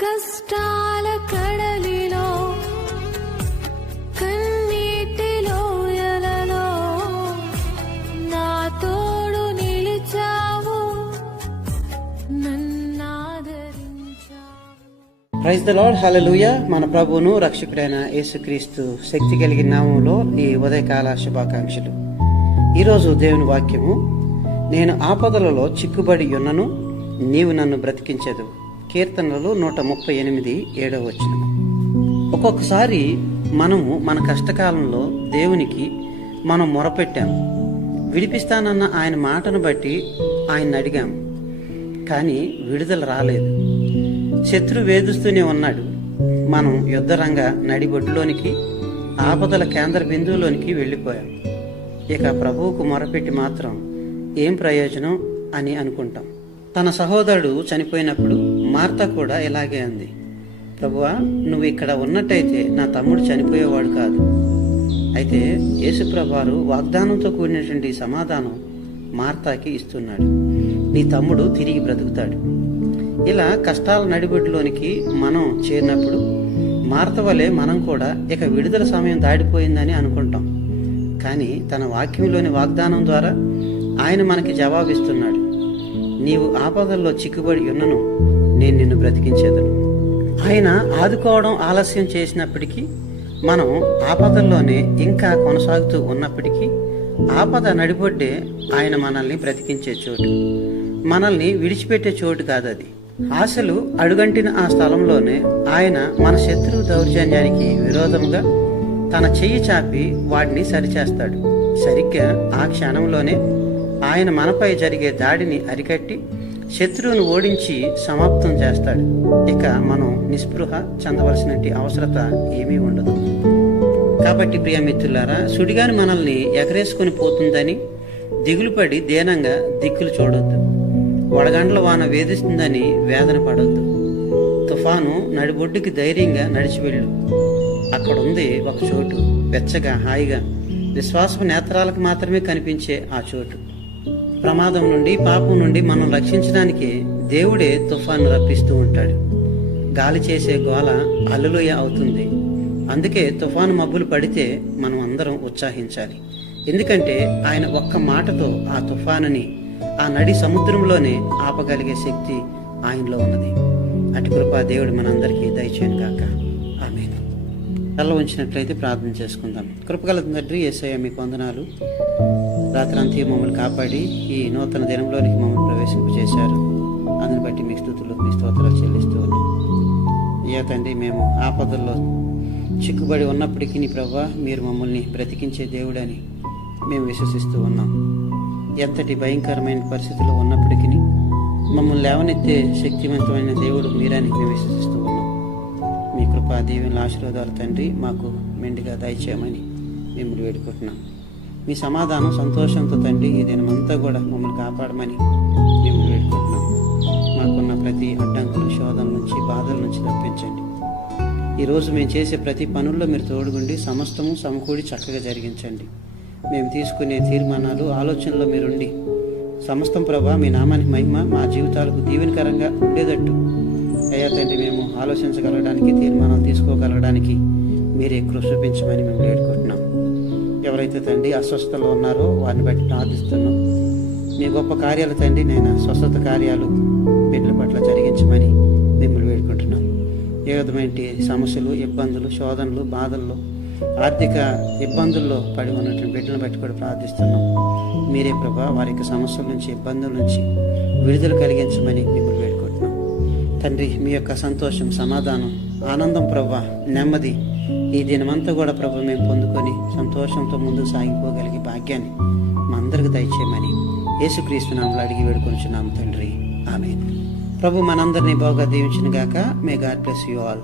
కష్టాల కడలిలో కన్నీటిలో ఎలలో నా తోడు నిలిచావు, నన్నాదరించావు. ప్రైజ్ ద లార్డ్, హల్లెలూయా. మన ప్రభువును రక్షకుడైన యేసుక్రీస్తు శక్తి కలిగిన నామములో ఈ ఉదయకాల శుభాకాంక్షలు. ఈరోజు దేవుని వాక్యము, నేను ఆపదలలో చిక్కుబడి ఉన్నను, నీవు నన్ను బ్రతికించెదు. కీర్తనలు 138, 7వ వచనం. ఒక్కొక్కసారి మనము మన కష్టకాలంలో దేవునికి మనం మొరపెట్టాము, విడిపిస్తానన్న ఆయన మాటను బట్టి ఆయన అడిగాము, కానీ విడుదల రాలేదు. శత్రు వేధిస్తూనే ఉన్నాడు. మనం యుద్ధరంగ నడిబొడ్డులోనికి, ఆపదల కేంద్ర బిందువులోనికి వెళ్ళిపోయాం. ఇక ప్రభువుకు మొరపెట్టి మాత్రం ఏం ప్రయోజనం అని అనుకుంటాం. తన సహోదరుడు చనిపోయినప్పుడు మార్త కూడా ఇలాగే అంది, ప్రభువా, నువ్వు ఇక్కడ ఉన్నట్టయితే నా తమ్ముడు చనిపోయేవాడు కాదు. అయితే యేసుప్రభువారు వాగ్దానంతో కూడినటువంటి సమాధానం మార్తాకి ఇస్తున్నాడు, నీ తమ్ముడు తిరిగి బ్రతుకుతాడు. ఇలా కష్టాల నడిబొడ్డులోనికి మనం చేరినప్పుడు మార్త వలె మనం కూడా ఇక విడుదల సమయం దాడిపోయిందని అనుకుంటాం. కానీ తన వాక్యంలోని వాగ్దానం ద్వారా ఆయన మనకి జవాబిస్తున్నాడు, నీవు ఆపదల్లో చిక్కుబడి ఉన్నను, నేను నిన్ను బ్రతికించేదను. ఆయన ఆదుకోవడం ఆలస్యం చేసినప్పటికీ, మనం ఆపదల్లోనే ఇంకా కొనసాగుతూ ఉన్నప్పటికీ, ఆపద నడిబొడ్డే ఆయన మనల్ని బ్రతికించే చోటు, మనల్ని విడిచిపెట్టే చోటు కాదది. ఆశలు అడుగంటిన ఆ స్థలంలోనే ఆయన మన శత్రువు దౌర్జన్యానికి విరోధముగా తన చెయ్యి చాపి వాటిని సరిచేస్తాడు. సరిగ్గా ఆ క్షణంలోనే ఆయన మనపై జరిగే దాడిని అరికట్టి శత్రువును ఓడించి సమాప్తం చేస్తాడు. ఇక మనం నిస్పృహ చెందవలసినటువంటి అవసరత ఏమీ ఉండదు. కాబట్టి ప్రియమిత్రులారా, సుడిగాని మనల్ని ఎగరేసుకుని పోతుందని దిగులుపడి దీనంగా దిక్కులు చూడొద్దు. వడగండ్ల వాన వేధిస్తుందని వేదన పడొద్దు. తుఫాను నడిబొడ్డుకి ధైర్యంగా నడిచి వెళ్ళు. అక్కడుంది ఒక చోటు, వెచ్చగా, హాయిగా, విశ్వాసపు నేత్రాలకు మాత్రమే కనిపించే ఆ చోటు. ప్రమాదం నుండి, పాపం నుండి మనం రక్షించడానికి దేవుడే తుఫాను రప్పిస్తూ ఉంటాడు. గాలి చేసే గోల అల్లులోయ అవుతుంది. అందుకే తుఫాను మబ్బులు పడితే మనం అందరం ఉత్సాహించాలి. ఎందుకంటే ఆయన ఒక్క మాటతో ఆ తుఫానుని ఆ నడి సముద్రంలోనే ఆపగలిగే శక్తి ఆయనలో ఉన్నది. అటు కృపా దేవుడు మనందరికీ దయచేయను గాక. ఆమేన్. తల ఉంచినట్లయితే ప్రార్థన చేసుకుందాం. కృపగల తండ్రి యేసయ్య, మీకు వందనాలు. రాత్రంతా మమ్మల్ని కాపాడి ఈ నూతన దినంలోనికి మమ్మల్ని ప్రవేశింపజేశారు. అందుని బట్టి మీకు స్తుతులు, మీ స్తోత్రాలు చెల్లిస్తూ ఉన్నాం. అయ్యా తండ్రి, మేము ఆపదల్లో చిక్కుబడి ఉన్నప్పటికీ నీ ప్రభువా, మీరు మమ్మల్ని బ్రతికించే దేవుడని మేము విశ్వసిస్తూ ఉన్నాం. ఎంతటి భయంకరమైన పరిస్థితుల్లో ఉన్నప్పటికీ మమ్మల్ని లేవనెత్తే శక్తివంతమైన దేవుడు మీరని మేము విశ్వసిస్తూ ఉన్నాం. మీ కృపా దీవెనల ఆశీర్వాదాలు తండ్రి మాకు మెండుగా దయచేయమని మిమ్మల్ని వేడుకుంటున్నాం. మీ సమాధానం, సంతోషంతో తండ్రి ఈ దినమంతా కూడా మమ్మల్ని కాపాడమని మిమ్మల్ని వేడుకుంటున్నాం. మాకున్న ప్రతి అడ్డంకుల, శోధన నుంచి, బాధల నుంచి తప్పించండి. ఈరోజు మేము చేసే ప్రతి పనుల్లో మీరు తోడుగుండి సమస్తము సమకూడి చక్కగా జరిగించండి. మేము తీసుకునే తీర్మానాలు, ఆలోచనలో మీరుండి సమస్తం ప్రభా మీ నామానికి మహిమ మా జీవితాలకు దీవెనకరంగా ఉండేటట్టు అయ్యా తండ్రి మేము ఆలోచించగలగడానికి, తీర్మానాలు తీసుకోగలగడానికి మీరే కృప చూపించమని మేము వేడుకుంటున్నాం. ఎవరైతే తండ్రి అస్వస్థతలో ఉన్నారో వారిని బట్టి ప్రార్థిస్తున్నాం. మీ గొప్ప కార్యాలు తండ్రి నైనా స్వస్థత కార్యాలు బిడ్డల పట్ల జరిగించమని మిమ్మల్ని వేడుకుంటున్నాం. ఏ విధమైన సమస్యలు, ఇబ్బందులు, శోధనలు, బాధల్లో, ఆర్థిక ఇబ్బందుల్లో పడి ఉన్నటువంటి బిడ్డలను బట్టి కూడా ప్రార్థిస్తున్నాం. మీరే ప్రభా వారి యొక్క సమస్యల నుంచి, ఇబ్బందుల నుంచి విడుదల కలిగించమని మిమ్మల్ని వేడుకుంటున్నాం. తండ్రి, మీ యొక్క సంతోషం, సమాధానం, ఆనందం ప్రభా, నెమ్మది ఈ దినమంతా కూడా ప్రభు మేము పొందుకొని సంతోషంతో ముందుకు సాగిపోగలిగే భాగ్యాన్ని మా అందరికి దయచేయమని యేసుక్రీస్తు నామములో అడిగి వేడుకొనుచున్నాము తండ్రి. ఆమేన్. ప్రభు మనందరినీ బాగా దీవించును గాక. May God bless you all.